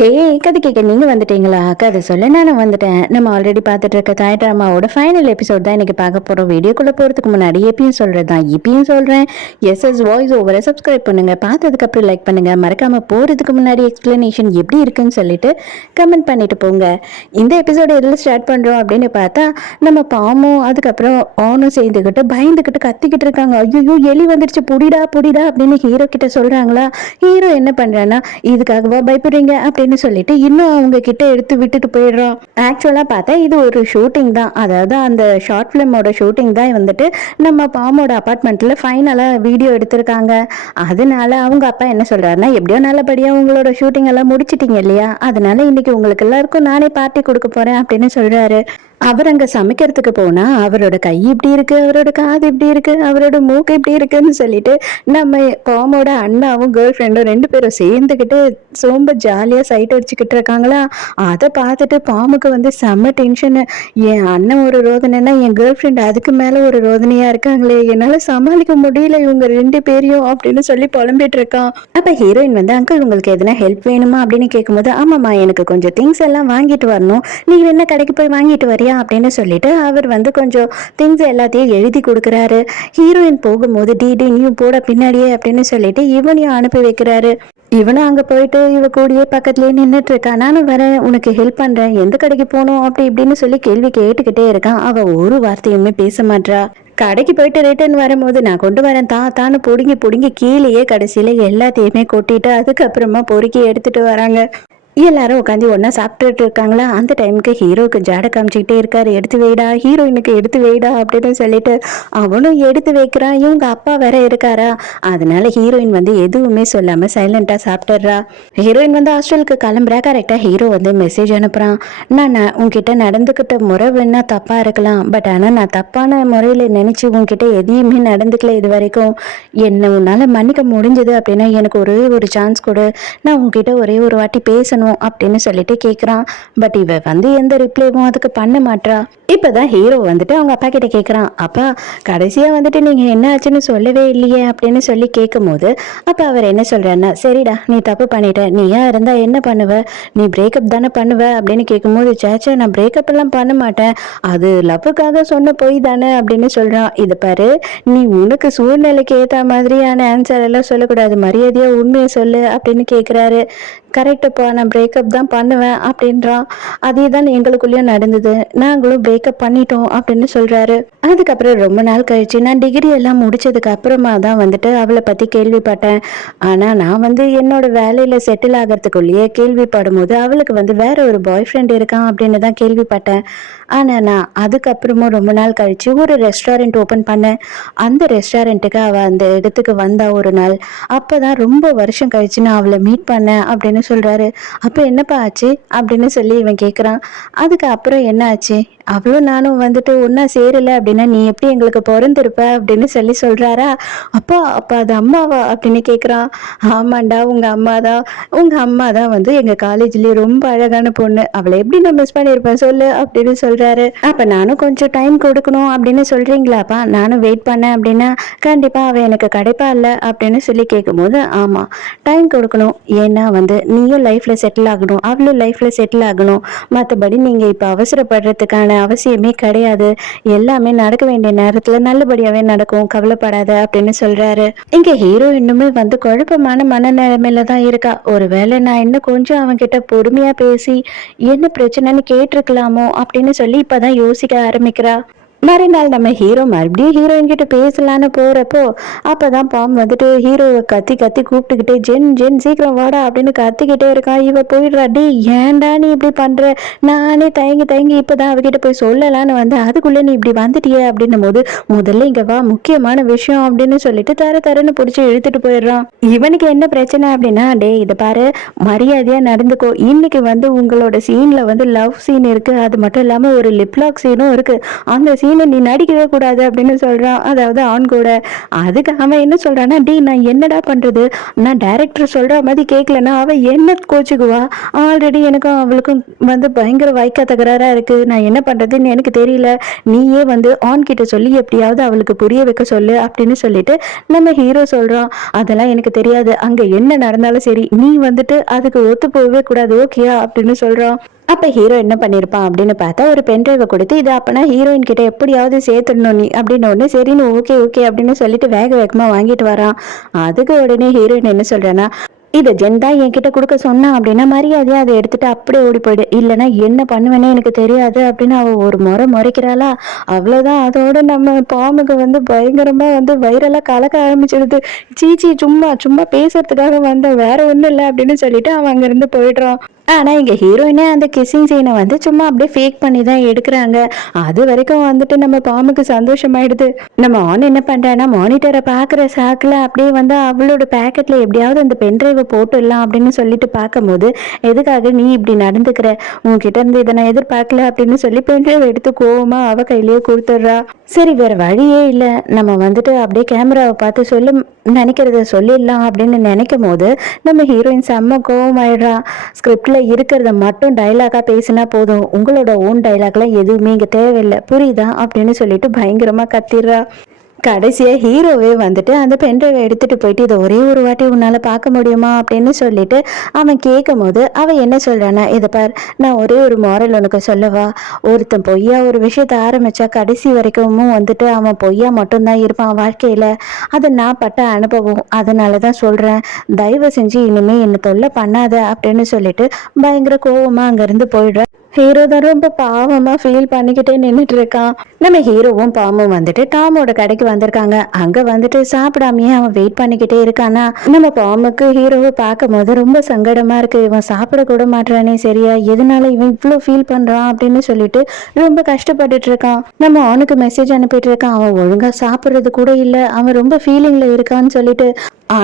ஹே, கதை கேட்க நீங்க வந்துட்டீங்களா? கதை சொல்ல நானும் வந்துட்டேன். நம்ம ஆல்ரெடி பார்த்துட்டு இருக்க தாய் ட்ராமாவோட ஃபைனல் எபிசோட் தான் இன்னைக்கு பார்க்க போறோம். வீடியோக்குள்ள போறதுக்கு முன்னாடி எப்பயும் சொல்றதுதான் இப்பயும் சொல்றேன். எஸ்எஸ் வாய்ஸ் ஓவரை சப்ஸ்கிரைப் பண்ணுங்க. பார்த்ததுக்கு அப்புறம் லைக் பண்ணுங்க. மறக்காம போறதுக்கு முன்னாடி எக்ஸ்பிளனேஷன் எப்படி இருக்குன்னு சொல்லிட்டு கமெண்ட் பண்ணிட்டு போங்க. இந்த எபிசோட எதில் ஸ்டார்ட் பண்றோம் அப்படின்னு பார்த்தா நம்ம பாமும் அதுக்கப்புறம் ஆனும் சேர்ந்துக்கிட்டு பயந்துக்கிட்டு கத்திக்கிட்டு இருக்காங்க. ஐயோ, எலி வந்துருச்சு, புடிடா புடிடா அப்படின்னு ஹீரோ கிட்ட சொல்றாங்களா? ஹீரோ என்ன பண்றான்னா, இதுக்காகவா பயப்படுறீங்க அப்படின்னு சொல்லிட்டு இன்னும் அவங்க கிட்ட எடுத்து விட்டுட்டு போயிடுறோம். ஆக்சுவலா பார்த்தா இது ஒரு ஷூட்டிங் தான், அதாவது அந்த ஷார்ட் பிலிமோட ஷூட்டிங் தான் வந்துட்டு நம்ம பாமோட அபார்ட்மெண்ட்ல ஃபைனலா வீடியோ எடுத்திருக்காங்க. அதனால அவங்க அப்பா என்ன சொல்றாருன்னா, எப்படியோ நல்லபடியா உங்களோட ஷூட்டிங் எல்லாம் முடிச்சிட்டீங்க இல்லையா, அதனால இன்னைக்கு உங்களுக்கு எல்லாருக்கும் நானே பார்ட்டி கொடுக்க போறேன் அப்படின்னு சொல்றாரு. அவர் அங்க சமைக்கிறதுக்கு போனா அவரோட கை இப்படி இருக்கு, அவரோட காது இப்படி இருக்கு, அவரோட மூக்கு இப்படி இருக்குன்னு சொல்லிட்டு நம்ம பாமோட அண்ணாவும் கேர்ள் ஃப்ரெண்டும் 2 பேரும் சேர்ந்துக்கிட்டு ரொம்ப ஜாலியா சைட் அடிச்சுக்கிட்டு இருக்காங்களா. அதை பார்த்துட்டு பாமுக்கு வந்து செம்ம டென்ஷனு. என் அண்ணன் ஒரு ரோதனைன்னா என் கேர்ள் ஃப்ரெண்ட் அதுக்கு மேல ஒரு ரோதனையா இருக்காங்களே, என்னால சமாளிக்க முடியல இவங்க 2 பேரையும் அப்படின்னு சொல்லி புலம்பிட்டு இருக்கான். அப்ப ஹீரோயின் வந்து, அங்கிள் உங்களுக்கு எதனா ஹெல்ப் வேணுமா அப்படின்னு கேட்கும்போது, ஆமாம்மா எனக்கு கொஞ்சம் திங்ஸ் எல்லாம் வாங்கிட்டு வரணும், நீங்க என்ன கடைக்கு போய் வாங்கிட்டு வரியா அப்படின்னு சொல்லிட்டு அவர் வந்து கொஞ்சம் திங்ஸ் எல்லாத்தையும் எழுதி கொடுக்குறாரு. ஹீரோயின் போகும்போது டி டி நீயும் போட பின்னாடியே அப்படின்னு சொல்லிட்டு இவனையும் அனுப்பி வைக்கிறாரு. இவனும் அங்க போயிட்டு இவ கூடயே பக்கத்துலயே நின்றுட்டு இருக்கா. நானும் வரேன், உனக்கு ஹெல்ப் பண்றேன், எந்த கடைக்கு போகணும் அப்படி இப்படின்னு சொல்லி கேள்வி கேட்டுக்கிட்டே இருக்கான். அவ ஒரு வார்த்தையுமே பேச மாட்டா. கடைக்கு போயிட்டு ரிட்டர்ன் வரும்போது நான் கொண்டு வரேன் தான்னு புடுங்கி புடுங்கி கீழேயே கடைசியில எல்லாத்தையுமே கொட்டிட்டு அதுக்கப்புறமா பொறுக்கி எடுத்துட்டு வராங்க. எல்லாரும் உட்காந்து ஒன்னா சாப்பிட்டுட்டு இருக்காங்களா. அந்த டைமுக்கு ஹீரோக்கு ஜாட காமிச்சிக்கிட்டே இருக்காரு. எடுத்து வைடா, ஹீரோயினுக்கு எடுத்து வைடா அப்படின்னு சொல்லிட்டு அவனும் எடுத்து வைக்கிறான். இவங்க அப்பா வேற இருக்காரா, அதனால ஹீரோயின் வந்து எதுவுமே சொல்லாம சைலண்டா சாப்பிட்டுறா. ஹீரோயின் வந்து ஹாஸ்டலுக்கு கிளம்புறா. கரெக்டா ஹீரோ வந்து மெசேஜ் அனுப்புறான். நான் உன்கிட்ட நடந்துக்கிட்ட முறை வேணா தப்பா இருக்கலாம், பட் ஆனா நான் தப்பான முறையில நினைச்சு உன்கிட்ட எதையுமே நடந்துக்கல இது வரைக்கும். என்ன உன்னால மன்னிக்க முடிஞ்சது அப்படின்னா எனக்கு ஒரே ஒரு சான்ஸ் கொடு, நான் உன்கிட்ட ஒரே ஒரு வாட்டி பேசணும் அப்படின்னு சொல்லிட்டு கேக்குறான். பட் இவ வந்து எந்த ரிப்ளைவும் அதுக்கு பண்ண மாட்டா. இப்பதான் ஹீரோ வந்துட்டு அவங்க அப்பா கிட்ட கேக்குறான், அப்பா கடைசியா வந்துட்டு நீங்க என்ன ஆச்சுன்னு சொல்லவே இல்லையே அப்படின்னு சொல்லி கேட்கும் போது அப்ப அவர் என்ன சொல்றாருன்னா, சரிடா நீ தப்பு பண்ணிட்ட, நீயா இருந்தா என்ன பண்ணுவ, நீ பிரேக்கப் தானே பண்ணுவ அப்படின்னு கேட்கும்போது, சேச்சா நான் பிரேக்கப் எல்லாம் பண்ண மாட்டேன், அது லவ்வுக்காக சொன்ன போய் தானே அப்படின்னு சொல்றான். இது பாரு, நீ உனக்கு சூழ்நிலைக்கு ஏத்த மாதிரியான ஆன்சர் எல்லாம் சொல்லக்கூடாது, மரியாதையா உண்மையை சொல்லு அப்படின்னு கேக்குறாரு. கரெக்டுப்பா, நான் பிரேக்கப் தான் பண்ணுவேன் அப்படின்றான். அதே தான் எங்களுக்குள்ளேயும் நடந்தது, நாங்களும் பிரேக்கப் பண்ணிட்டோம் அப்படின்னு சொல்றாரு. அதுக்கப்புறம் ரொம்ப நாள் கழிச்சு நான் டிகிரி எல்லாம் முடிச்சதுக்கு அப்புறமா தான் வந்துட்டு அவளை பத்தி கேள்விப்பட்டேன். ஆனா நான் வந்து என்னோட வேலையில செட்டில் ஆகிறதுக்குள்ளேயே கேள்விப்படும் போது அவளுக்கு வந்து வேற ஒரு பாய் ஃப்ரெண்ட் இருக்கான் அப்படின்னு தான் கேள்விப்பட்டேன். ஆனா நான் அதுக்கப்புறமும் ரொம்ப நாள் கழிச்சு ஒரு ரெஸ்டாரண்ட் ஓபன் பண்ணேன். அந்த ரெஸ்டாரண்ட்டுக்கு அவ அந்த இடத்துக்கு வந்தா ஒரு நாள். அப்பதான் ரொம்ப வருஷம் கழிச்சு நான் அவளை மீட் பண்ணேன் அப்படின்னு சொல்றாரு. அப்ப என்னப்பா ஆச்சு அப்படின்னு சொல்லி இவன் கேக்குறான். அதுக்கு அப்புறம் என்ன ஆச்சு, அவளும் நானும் வந்துட்டு ஒன்னா சேரல அப்படின்னா நீ எப்படி எங்களுக்கு பிறந்திருப்ப அப்படின்னு சொல்லி சொல்றாரா. அப்பா அப்ப அது அம்மாவா அப்படின்னு கேக்குறான். ஆமாண்டா, உங்க அம்மா தான் வந்து எங்க காலேஜ்லயே ரொம்ப அழகான பொண்ணு, அவளை எப்படி நான் மிஸ் பண்ணிருப்பேன் சொல்லு அப்படின்னு சொல்றாரு. அப்ப நானும் கொஞ்சம் டைம் கொடுக்கணும் அப்படின்னு சொல்றீங்களாப்பா, நானும் வெயிட் பண்ணேன் அப்படின்னா கண்டிப்பா அவ எனக்கு கிடைப்பா இல்ல அப்படின்னு சொல்லி கேட்கும்போது, ஆமா டைம் கொடுக்கணும், ஏன்னா வந்து நீயும் லைஃப்ல செட்டில் ஆகணும், அவளும் லைஃப்ல செட்டில் ஆகணும், மற்றபடி நீங்க இப்ப அவசரப்படுறதுக்கான அவசியமே கிடையாது, எல்லாமே நடக்க வேண்டிய நேரத்துல நல்லபடியாவே நடக்கும், கவலைப்படாத அப்படின்னு சொல்றாரு. இங்க ஹீரோ இன்னுமே வந்து குழப்பமான மனநிலைமையில தான் இருக்கா. ஒருவேளை நான் இன்னும் கொஞ்சம் அவன்கிட்ட பொறுமையா பேசி என்ன பிரச்சனைன்னு கேட்டிருக்கலாமோ அப்படின்னு சொல்லி இப்பதான் யோசிக்க ஆரம்பிக்கிறா. மறுநாள் நம்ம ஹீரோ மறுபடியும் ஹீரோயின் கிட்ட பேசலான்னு போறப்போ அப்பதான் பாம் வந்துட்டு ஹீரோவை கத்தி கத்தி கூப்பிட்டுக்கிட்டே, ஜென் ஜென் சீக்கிரம் வாடா அப்படின்னு கத்திக்கிட்டே இருக்கான். இவ போயிடுறா. டே ஏன்டா நீ இப்படி பண்ற, நானே தயங்கி தயங்கி இப்பதான் அவகிட்ட போய் சொல்லலான்னு வந்து அதுக்குள்ள நீ இப்படி வந்துட்டியே அப்படின்னும் போது, முதல்ல இங்க வா, முக்கியமான விஷயம் அப்படின்னு சொல்லிட்டு தர தரன்னு பிடிச்சி இழுத்துட்டு போயிடுறான். இவனுக்கு என்ன பிரச்சனை அப்படின்னா, டே இதை பாரு, மரியாதையா நடந்துக்கோ, இன்னைக்கு வந்து உங்களோட சீன்ல வந்து லவ் சீன் இருக்கு, அது மட்டும் இல்லாம ஒரு லிப்லாக் சீனும் இருக்கு, அந்த சீன் சீனை நீ நடிக்கவே கூடாது அப்படின்னு சொல்றான், அதாவது ஆண் கூட. அதுக்கு அவன் என்ன சொல்றான்னா, டே நான் என்னடா பண்றது, நான் டைரக்டர் சொல்ற மாதிரி கேட்கலன்னா அவ என்ன கோச்சுக்குவா, ஆல்ரெடி எனக்கும் அவளுக்கும் பயங்கர வாய்க்கா தகராறா இருக்கு, நான் என்ன பண்றதுன்னு எனக்கு தெரியல, நீயே ஆண் கிட்ட சொல்லி எப்படியாவது அவளுக்கு புரிய வைக்க சொல்லு அப்படின்னு சொல்லிட்டு நம்ம ஹீரோ சொல்றான். அதெல்லாம் எனக்கு தெரியாது, அங்க என்ன நடந்தாலும் சரி நீ அதுக்கு ஒத்து போகவே கூடாது, ஓகேயா அப்படின்னு சொல்றான். அப்ப ஹீரோ என்ன பண்ணிருப்பான் அப்படின்னு பார்த்தா ஒரு பென்ட்ரைவை கொடுத்து இதை அப்பனா ஹீரோயின் கிட்ட எப்படியாவது சேர்த்துடணும் நீ அப்படின்னு ஒண்ணு, சரின்னு ஓகே ஓகே அப்படின்னு சொல்லிட்டு வேக வேகமா வாங்கிட்டு வரான். அதுக்கு உடனே ஹீரோயின் என்ன சொல்றேன்னா, இதை ஜென் தான் என்கிட்ட கொடுக்க சொன்னா அப்படின்னா மரியாதையா அதை எடுத்துட்டு அப்படியே ஓடி போயிடு, இல்லைன்னா என்ன பண்ணுவேன்னு எனக்கு தெரியாது அப்படின்னு அவ ஒரு முறை முறைக்கிறாளா. அவ்வளவுதான், அதோட நம்ம பாமுக்கு பயங்கரமா வைரலா கலக்க ஆரம்பிச்சிடுது. சீச்சி சும்மா சும்மா பேசுறதுக்காக வேற ஒண்ணும் இல்லை அப்படின்னு சொல்லிட்டு அவன் அங்கிருந்து போயிடுறான். ஆனா இங்க ஹீரோயினே அந்த கிஸ்ஸிங் சீனை சும்மா அப்படியே ஃபேக் பண்ணி தான் எடுக்கிறாங்க. அது வரைக்கும் நம்ம பாமுக்கு சந்தோஷமாயிடுது. நம்ம ஆன் என்ன பண்றான்னா மானிட்டரை பாக்குற சாக்குல அப்படியே அவளோட பேக்கெட்ல எப்படியாவது அந்த பென்ட்ரைவை போட்டுடலாம் அப்படின்னு சொல்லிட்டு பார்க்கும்போது, எதுக்காக நீ இப்படி நடந்துக்கிற, உன்கிட்ட இருந்து இதை நான் எதிர்பார்க்கல அப்படின்னு சொல்லி பென்ட்ரைவை எடுத்து கோவமா அவ கையிலேயே கொடுத்துட்றா. சரி வேற வழியே இல்லை, நம்ம அப்படியே கேமராவை பார்த்து சொல்ல நினைக்கிறத சொல்லிடலாம் அப்படின்னு நினைக்கும் போது நம்ம ஹீரோயின் செம்ம கோவமாயிடுறா. ஸ்கிரிப்ட்ல இருக்கிறத மட்டும் டைலாகா பேசினா போதும், உங்களோட ஓன் டைலாக்லாம் எதுவுமே இங்க தேவையில்லை புரியுதா அப்படின்னு சொல்லிட்டு பயங்கரமா கத்திடுறா. கடைசியா ஹீரோவே அந்த பென்ட்ரைவை எடுத்துட்டு போயிட்டு இதை ஒரே ஒரு வாட்டி உன்னால பார்க்க முடியுமா அப்படின்னு சொல்லிட்டு அவன் கேட்கும் போது அவ என்ன சொல்றானா, இதை பார் நான் ஒரே ஒரு மாரல் உனக்கு சொல்லவா, ஒருத்தன் பொய்யா ஒரு விஷயத்த ஆரம்பிச்சா கடைசி வரைக்கும் அவன் பொய்யா மட்டும்தான் இருப்பான் வாழ்க்கையில, அதை நான் பட்ட அனுபவம், அதனாலதான் சொல்றேன், தயவு செஞ்சு இனிமே என்ன தொல்லை பண்ணாத அப்படின்னு சொல்லிட்டு பயங்கர கோவமா அங்கிருந்து போயிடுற. ஹீரோ தான் ரொம்ப பாவமா ஃபீல் பண்ணிக்கிட்டே நின்றுட்டு இருக்கான். நம்ம ஹீரோவும் பாமும் டாமோட கடைக்கு வந்திருக்காங்க. அங்க சாப்பிடாமையே அவன் வெயிட் பண்ணிக்கிட்டே இருக்கானா. நம்ம பாமுக்கு ஹீரோவை பார்க்கும் போது ரொம்ப சங்கடமா இருக்கு, இவன் சாப்பிட கூட மாட்டானே சரியா, எதனால இவன் இவ்வளவு ஃபீல் பண்றான் அப்படின்னு சொல்லிட்டு ரொம்ப கஷ்டப்பட்டுட்டு இருக்கான். நம்ம அவனுக்கு மெசேஜ் அனுப்பிட்டு இருக்கான், அவன் ஒழுங்கா சாப்பிடுறது கூட இல்ல, அவன் ரொம்ப ஃபீலிங்ல இருக்கான்னு சொல்லிட்டு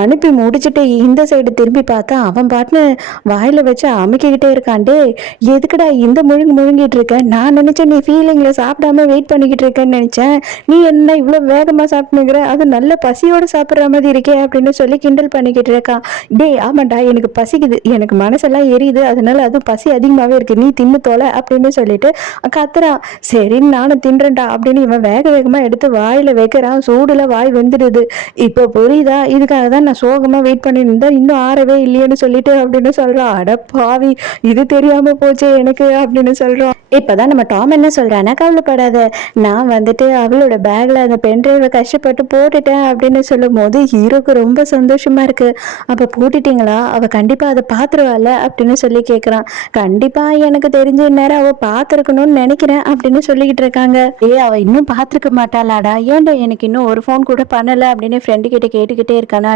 அனுப்பி முடிச்சுட்டு இந்த சைடு திரும்பி பார்த்தா அவன் பாட்டுன்னு வாயில வச்சு அமுக்கிக்கிட்டே இருக்கான்டே, எதுக்குடா இந்த முழுங்கிட்டு இருக்க, நான் நினைச்சேன் நீ ஃபீலிங்ல சாப்பிடாம வெயிட் பண்ணிக்கிட்டு இருக்கேன்னு நினைச்சேன், நீ என்ன இவ்வளவு வேகமா சாப்பிட்டுங்கிற, அது நல்ல பசியோட சாப்பிட்ற மாதிரி இருக்கே அப்படின்னு சொல்லி கிண்டல் பண்ணிக்கிட்டு இருக்கான். டே ஆமாண்டா எனக்கு பசிக்குது, எனக்கு மனசெல்லாம் எரியுது, அதனால அதுவும் பசி அதிகமாவே இருக்கு, நீ தின்னு தொலை அப்படின்னு சொல்லிட்டு கத்துறான். சரின்னு நானும் தின்றேன்டா அப்படின்னு இவன் வேக வேகமா எடுத்து வாயில வைக்கிறான். சூடுல வாய் வெந்துடுது. இப்போ புரியுதா, இதுக்காக நான் சோகமா வெயிட் பண்ணிட்டு இருந்தேன், இன்னும் ஆறவே இல்லையேன்னு சொல்லிட்டு அப்படின்னு சொல்றான். அட பாவி, இது தெரியாம போச்சே எனக்கு அப்படின்னு சொல்றான். இப்பதான் நம்ம டாம் என்ன சொல்றான்னா, கவலைப்படாத, நான் அவளோட பேக்ல அந்த பென்ட்ரைவை கஷ்டப்பட்டு போட்டுட்டேன் அப்படின்னு சொல்லும் போது ஹீரோக்கு ரொம்ப சந்தோஷமா இருக்கு. அப்ப போட்டுட்டீங்களா, அவ கண்டிப்பா அதை பாத்துருவாள் அப்படின்னு சொல்லி கேக்குறான். கண்டிப்பா எனக்கு தெரிஞ்ச நேரம் அவ பாத்துருக்கணும்னு நினைக்கிறேன் அப்படின்னு சொல்லிக்கிட்டு இருக்காங்க. அவ இன்னும் பாத்துருக்க மாட்டாளாடா, ஏன்டா எனக்கு இன்னும் ஒரு ஃபோன் கூட பண்ணல அப்படின்னு ஃப்ரெண்டு கிட்ட கேட்டுக்கிட்டே இருக்கானா.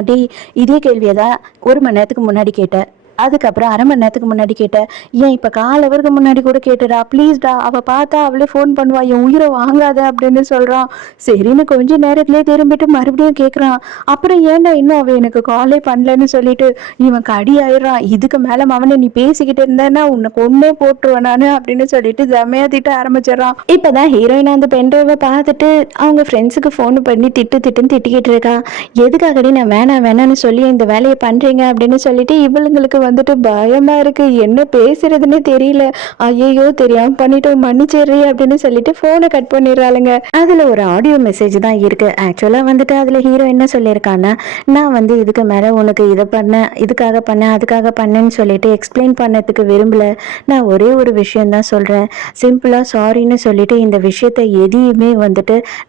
இதே கேள்வியதான் 1 மணி நேரத்துக்கு முன்னாடி கேட்டேன், அதுக்கப்புறம் 1/2 மணி நேரத்துக்கு முன்னாடி கேட்டேன், ஏன் இப்ப காலவருக்கு முன்னாடி கூட கேட்டுடா, ப்ளீஸ்டா, அவ பார்த்தா அவளே ஃபோன் பண்ணுவா, என் உயிரை வாங்காத அப்படின்னு சொல்றான். சரின்னு கொஞ்ச நேரத்திலே திரும்பிட்டு மறுபடியும் கேட்கறான். அப்புறம் ஏன்டா இன்னும் அவ எனக்கு காலே பண்ணலன்னு சொல்லிட்டு இவன் கடி ஆயிடுறான். இதுக்கு மேல அவனை நீ பேசிக்கிட்டு இருந்தேன்னா உன்னை கொன்னே போட்டுருவேன் நானு அப்படின்னு சொல்லிட்டு செமையா திட்ட ஆரம்பிச்சிடறான். இப்பதான் ஹீரோயின் அந்த பென்ட்ரைவை பார்த்துட்டு அவங்க ஃப்ரெண்ட்ஸுக்கு ஃபோன் பண்ணி திட்டுன்னு திட்டிக்கிட்டு இருக்கா. எதுக்காகடி நான் வேணான்னு சொல்லி இந்த வேலையை பண்றீங்க அப்படின்னு சொல்லிட்டு இவளுங்களுக்கு பயமா இருக்கு, என்ன பேசுறதுன்னு தெரியல, ஐயோ தெரியாம பண்ணிட்டு மன்னிச்சிடுறீ அப்படின்னு சொல்லிட்டு போனை கட் பண்ணிடுறாளுங்க. அதுல ஒரு ஆடியோ மெசேஜ் தான் இருக்கு. ஆக்சுவலா அதுல ஹீரோ என்ன சொல்லியிருக்கான்னா, நான் இதுக்கு மேல உனக்கு இதை பண்ண, இதுக்காக பண்ண, அதுக்காக பண்ணேன்னு சொல்லிட்டு எக்ஸ்பிளைன் பண்ணதுக்கு விரும்பல, நான் ஒரே ஒரு விஷயம் தான் சொல்றேன், சிம்பிளா சாரின்னு சொல்லிட்டு இந்த விஷயத்த எதையுமே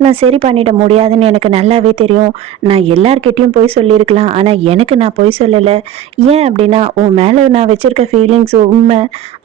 நான் சரி பண்ணிட முடியாதுன்னு எனக்கு நல்லாவே தெரியும். நான் எல்லார்கிட்டையும் போய் சொல்லியிருக்கலாம், ஆனா எனக்கு நான் போய் சொல்லல. ஏன் அப்படின்னா உன் மேல நான் வச்சிருக்க ஃபீலிங்ஸ் உண்மை,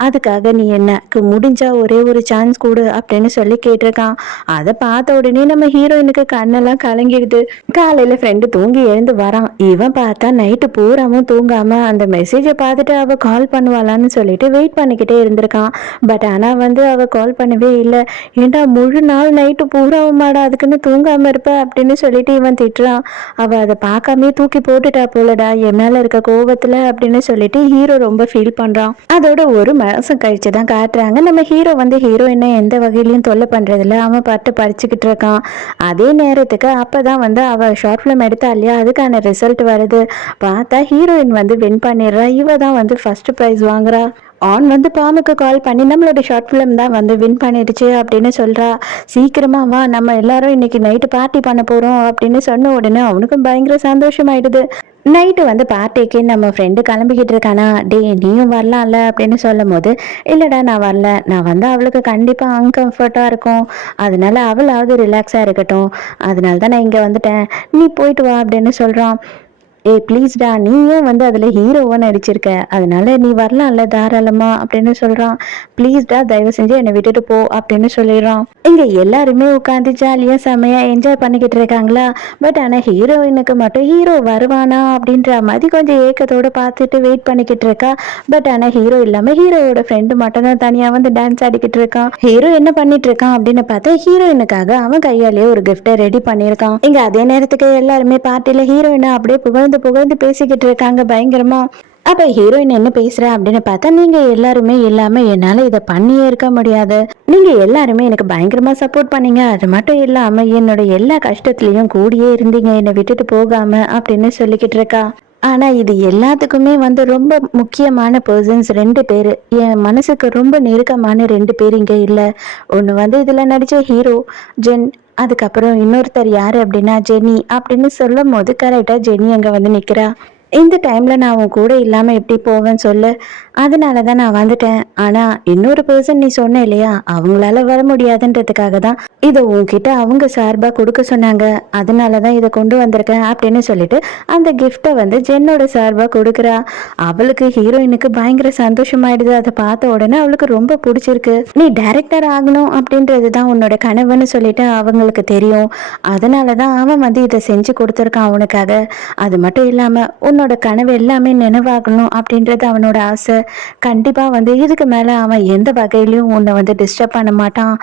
அதுக்காக நீ எனக்கு முடிஞ்சா ஒரே ஒரு சான்ஸ் கொடு அப்படின்னு சொல்லி கேட்டிருக்கான். அதை பார்த்த உடனே நம்ம ஹீரோயினுக்கு கண்ணெல்லாம் கலங்கிடுது. காலையில ஃப்ரெண்டு தூங்கி எழுந்து வரான். இவன் பார்த்தா நைட்டு பூராமும் தூங்காம அந்த மெசேஜை பார்த்துட்டு அவ கால் பண்ணுவாளான்னு சொல்லிட்டு வெயிட் பண்ணிக்கிட்டே இருந்திருக்கான். பட் ஆனா அவ கால் பண்ணவே இல்லை. ஏண்டா முழு நாள் நைட்டு பூராவுமாடா அதுக்குன்னு தூங்காம இருப்ப அப்படின்னு சொல்லிட்டு இவன் திட்டுறான். அவ அதை பார்க்காமே தூக்கி போட்டுட்டா போலடா என் மேல இருக்க கோபத்துல அப்படின்னு சொல்லி சொல்லிட்டு ஹீரோ ரொம்ப ஃபீல் பண்றான். அதோட ஒரு மாசம் கழிச்சு தான் காட்டுறாங்க நம்ம ஹீரோ வந்து ஹீரோயினை எந்த வகையிலையும் தொல்லை பண்றதில்ல, அவன் பாட்டு படிச்சுக்கிட்டு இருக்கான். அதே நேரத்துக்கு அப்பதான் வந்து அவ ஷார்ட் ஃபிலிம் எடுத்தா இல்லையா, அதுக்கான ரிசல்ட் வருது. பார்த்தா ஹீரோயின் வந்து வின் பண்ணிடுறா. இவ தான் வந்து ஃபர்ஸ்ட் ப்ரைஸ் வாங்குறா. ஆன் வந்து பாமுக்கு கால் பண்ணி நம்மளோட ஷார்ட் ஃபிலிம் தான் வந்து வின் பண்ணிடுச்சு அப்படின்னு சொல்றா. சீக்கிரமா வா, நம்ம எல்லாரும் இன்னைக்கு நைட்டு பார்ட்டி பண்ண போறோம் அப்படின்னு சொன்ன உடனே அவனுக்கும் பயங்கர சந்தோஷமாயிடுது. நைட்டு வந்து பார்ட்டிக்கு நம்ம ஃப்ரெண்டு கிளம்பிக்கிட்டு இருக்கானா, டே நீயும் வரலாம்ல அப்படின்னு சொல்லும் போது, இல்லடா நான் வரல, நான் வந்து அவளுக்கு கண்டிப்பா அன்கம்ஃபர்ட்டா இருக்கும், அதனால அவளாவது ரிலாக்ஸா இருக்கட்டும், அதனால தான் நான் இங்க வந்துட்டேன், நீ போயிட்டு வா அப்படின்னு சொல்றான். ஏய் ப்ளீஸ்டா, நீயும் வந்து அதில் ஹீரோவாக நடிச்சிருக்க, அதனால நீ வரலாம்ல தாராளமா அப்படின்னு சொல்கிறான். ப்ளீஸ்டா தயவு செஞ்சு என்னை விட்டுட்டு போ அப்படின்னு சொல்லிடுறான். இங்கே எல்லாருமே உட்காந்து ஜாலியாக செம்மையாக என்ஜாய் பண்ணிக்கிட்டு இருக்காங்களா. பட் ஆனால் ஹீரோயினுக்கு மட்டும் ஹீரோ வருவானா அப்படின்ற மாதிரி கொஞ்சம் ஏக்கத்தோடு பார்த்துட்டு வெயிட் பண்ணிக்கிட்டு இருக்கா. பட் ஆனால் ஹீரோ இல்லாமல் ஹீரோவோட ஃப்ரெண்டு மட்டும் தான் தனியாக வந்து டான்ஸ் ஆடிக்கிட்டு இருக்கான். ஹீரோ என்ன பண்ணிட்டு இருக்கான் அப்படின்னு பார்த்தா ஹீரோயினுக்காக அவன் கையாலேயே ஒரு கிஃப்டை ரெடி பண்ணியிருக்கான். இங்கே அதே நேரத்துக்கு எல்லாருமே பார்ட்டியில் ஹீரோயினை அப்படியே புகழ்ந்து புகழ்ந்து பேசிக்கிட்டு இருக்காங்க பயங்கரமா. அப்ப ஹீரோயின் என்ன பேசுற அப்படின்னு பார்த்தா, நீங்க எல்லாருமே இல்லாம என்னால இதை பண்ணியே இருக்க முடியாது, நீங்க எல்லாருமே எனக்கு பயங்கரமா சப்போர்ட் பண்ணீங்க, அது மட்டும் இல்லாம என்னோட எல்லா கஷ்டத்துலயும் கூடியே இருந்தீங்க என்னை விட்டுட்டு போகாம அப்படின்னு சொல்லிக்கிட்டு இருக்கா. ஆனா இது எல்லாத்துக்குமே வந்து ரொம்ப முக்கியமான பர்சன்ஸ் ரெண்டு பேரு, என் மனசுக்கு ரொம்ப நெருக்கமான ரெண்டு பேர் இங்க இல்ல. ஒண்ணு வந்து இதுல நடிச்ச ஹீரோ ஜென், அதுக்கப்புறம் இன்னொருத்தர் யாரு அப்படின்னா ஜெனி அப்படின்னு சொல்லும் போது கரெக்டா ஜெனி அங்க வந்து நிக்கிறா. இந்த டைம்ல நான் உன் கூட இல்லாம எப்படி போவேன்னு சொல்லு, அதனால தான் நான் வந்துட்டேன். ஆனா இன்னொரு பர்சன் நீ சொன்ன இல்லையா, அவங்களால வர முடியாதுன்றதுக்காக தான் இதை உன்கிட்ட அவங்க சார்பா கொடுக்க சொன்னாங்க, அதனால தான் இதை கொண்டு வந்திருக்கேன் அப்படின்னு சொல்லிட்டு அந்த கிஃப்டை வந்து ஜென்னோட சார்பா கொடுக்குறா. அவளுக்கு ஹீரோயினுக்கு பயங்கர சந்தோஷமாயிடுது. அதை பார்த்த உடனே அவளுக்கு ரொம்ப பிடிச்சிருக்கு. நீ டைரக்டர் ஆகணும் அப்படின்றது தான் உன்னோட கனவுன்னு சொல்லிட்டு அவங்களுக்கு தெரியும், அதனால தான் அவன் வந்து இதை செஞ்சு கொடுத்துருக்கான் அவனுக்காக. அது மட்டும் இல்லாம உன்னோட கனவு எல்லாமே நினைவாகணும் அப்படின்றது அவனோட ஆசை. கண்டிப்பா வந்து இதுக்கு மேல அவன் எந்த வகையிலையும் உன்னை வந்து டிஸ்டர்ப் பண்ண மாட்டான்.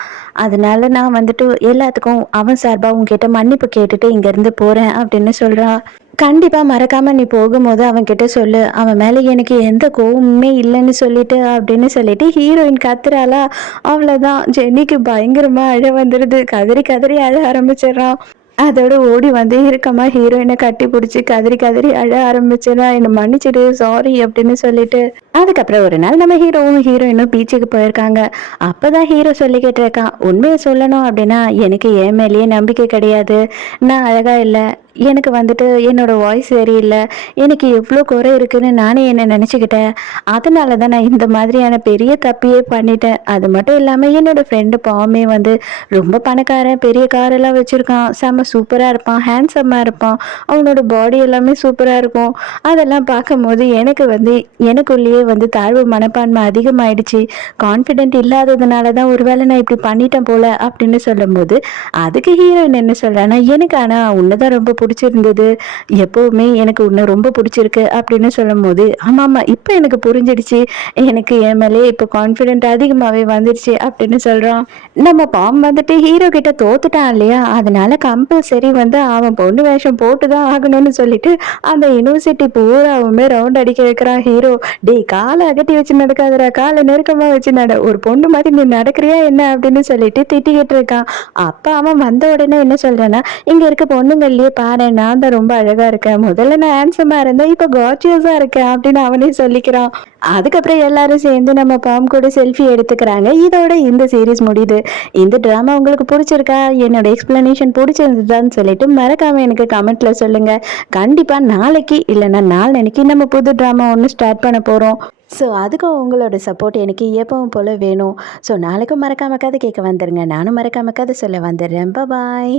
அதனால நான் வந்துட்டு எல்லாத்துக்கும் அவன் சார்பா உன்கிட்ட மன்னிப்பு கேட்டுட்டு இங்க இருந்து போறேன் அப்படின்னு சொல்றா. கண்டிப்பா மறக்காம நீ போகும்போது அவன் கிட்ட சொல்லு, அவன் மேல எனக்கு எந்த கோவமுமே இல்லைன்னு சொல்லிட்டு அப்படின்னு சொல்லிட்டு ஹீரோயின் கத்துறாளா. அவ்வளவுதான், ஜெனிக்கு பயங்கரமா அழ வந்துடுது. கதறி கதறி அழ ஆரம்பிச்சிடறான். அதோட ஓடி வந்து இறுக்கமா ஹீரோயினை கட்டி பிடிச்சி கதறி கதறி அழ ஆரம்பிச்சுனா, என்னை மன்னிச்சிடு சாரி அப்படின்னு சொல்லிட்டு. அதுக்கப்புறம் ஒரு நாள் நம்ம ஹீரோவும் ஹீரோயினும் பீச்சுக்கு போயிருக்காங்க. அப்பதான் ஹீரோ சொல்லிக்கிட்டு இருக்கான், உண்மையை சொல்லணும் அப்படின்னா எனக்கு என் மேலேயே நம்பிக்கை கிடையாது, நான் அழகா இல்லை, எனக்கு வந்துட்டு என்னோட வாய்ஸ் சரியில்லை, எனக்கு எவ்வளோ குறை இருக்குன்னு நானே என்னை நினச்சிக்கிட்டேன், அதனால தான் நான் இந்த மாதிரியான பெரிய தப்பையே பண்ணிட்டேன். அது மட்டும் இல்லாமல் என்னோட ஃப்ரெண்டு பாமே வந்து ரொம்ப பணக்காரன், பெரிய காரெல்லாம் வச்சுருக்கான், செம்ம சூப்பராக இருப்பான், ஹேண்ட்ஸம்மாக இருப்பான், அவனோட பாடி எல்லாமே சூப்பராக இருக்கும். அதெல்லாம் பார்க்கும்போது எனக்கு வந்து எனக்குள்ளேயே வந்து தாழ்வு மனப்பான்மை அதிகமாயிடுச்சு, கான்ஃபிடென்ட் இல்லாததுனால தான் ஒருவேளை நான் இப்படி பண்ணிட்டேன் போல அப்படின்னு சொல்லும்போது, அதுக்கு ஹீரோயின் என்ன சொல்கிறான்னா, எனக்கு ஆனால் உன்னை தான் ரொம்ப பிடிச்சிருந்தது, எப்போவுமே எனக்கு உன்னை ரொம்ப பிடிச்சிருக்கு அப்படின்னு சொல்லும்போது, ஆமாம் ஆமாம் இப்போ எனக்கு புரிஞ்சிடுச்சு, எனக்கு என் மேலே இப்போ கான்ஃபிடென்ட் அதிகமாகவே வந்துடுச்சு அப்படின்னு சொல்கிறான். நம்ம பாம் வந்துட்டு ஹீரோ கிட்ட தோத்துட்டான் இல்லையா, அதனால கம்பல்சரி வந்து அவன் பொண்ணு வேஷம் போட்டு தான் ஆகணும்னு சொல்லிட்டு அந்த யூனிவர்சிட்டி பூராவுமே ரவுண்ட் அடிக்க வைக்கிறான் ஹீரோ. டே காலை அகட்டி வச்சு நடக்காதடா, காலை நெருக்கமா வச்சு நட, ஒரு பொண்ணு மாதிரி நீ நடக்கிறியா என்ன அப்படின்னு சொல்லிட்டு திட்டிக்கிட்டு இருக்கான். அப்ப அவன் வந்த உடனே என்ன சொல்றான்னா, இங்க இருக்க பொண்ணுங்கள்லயே பாரு நான் தான் ரொம்ப அழகா இருக்கேன், முதல்ல நான் ஹேண்ட்ஸமா இருந்தேன், இப்ப கார்ஜியஸா இருக்கேன் அப்படின்னு அவனே சொல்லிக்கிறான். அதுக்கப்புறம் எல்லாரும் சேர்ந்து நம்ம பாம் கூட செல்ஃபி எடுத்துக்கிறாங்க. இதோட இந்த சீரீஸ் முடியுது. இந்த ட்ராமா உங்களுக்கு பிடிச்சிருக்கா, என்னோட எக்ஸ்பிளனேஷன் பிடிச்சிருந்ததான்னு சொல்லிட்டு மறக்காம எனக்கு கமெண்ட்ல சொல்லுங்க. கண்டிப்பா நாளைக்கு இல்லைன்னா நாளன்னைக்கு நம்ம புது ட்ராமா ஒன்று ஸ்டார்ட் பண்ண போறோம். ஸோ அதுக்கு உங்களோட சப்போர்ட் எனக்கு எப்பவும் போல வேணும். ஸோ நாளைக்கும் மறக்காம கதை கேட்க வந்துருங்க, நானும் மறக்காம கதை சொல்ல வந்துடுறேன். பாய்.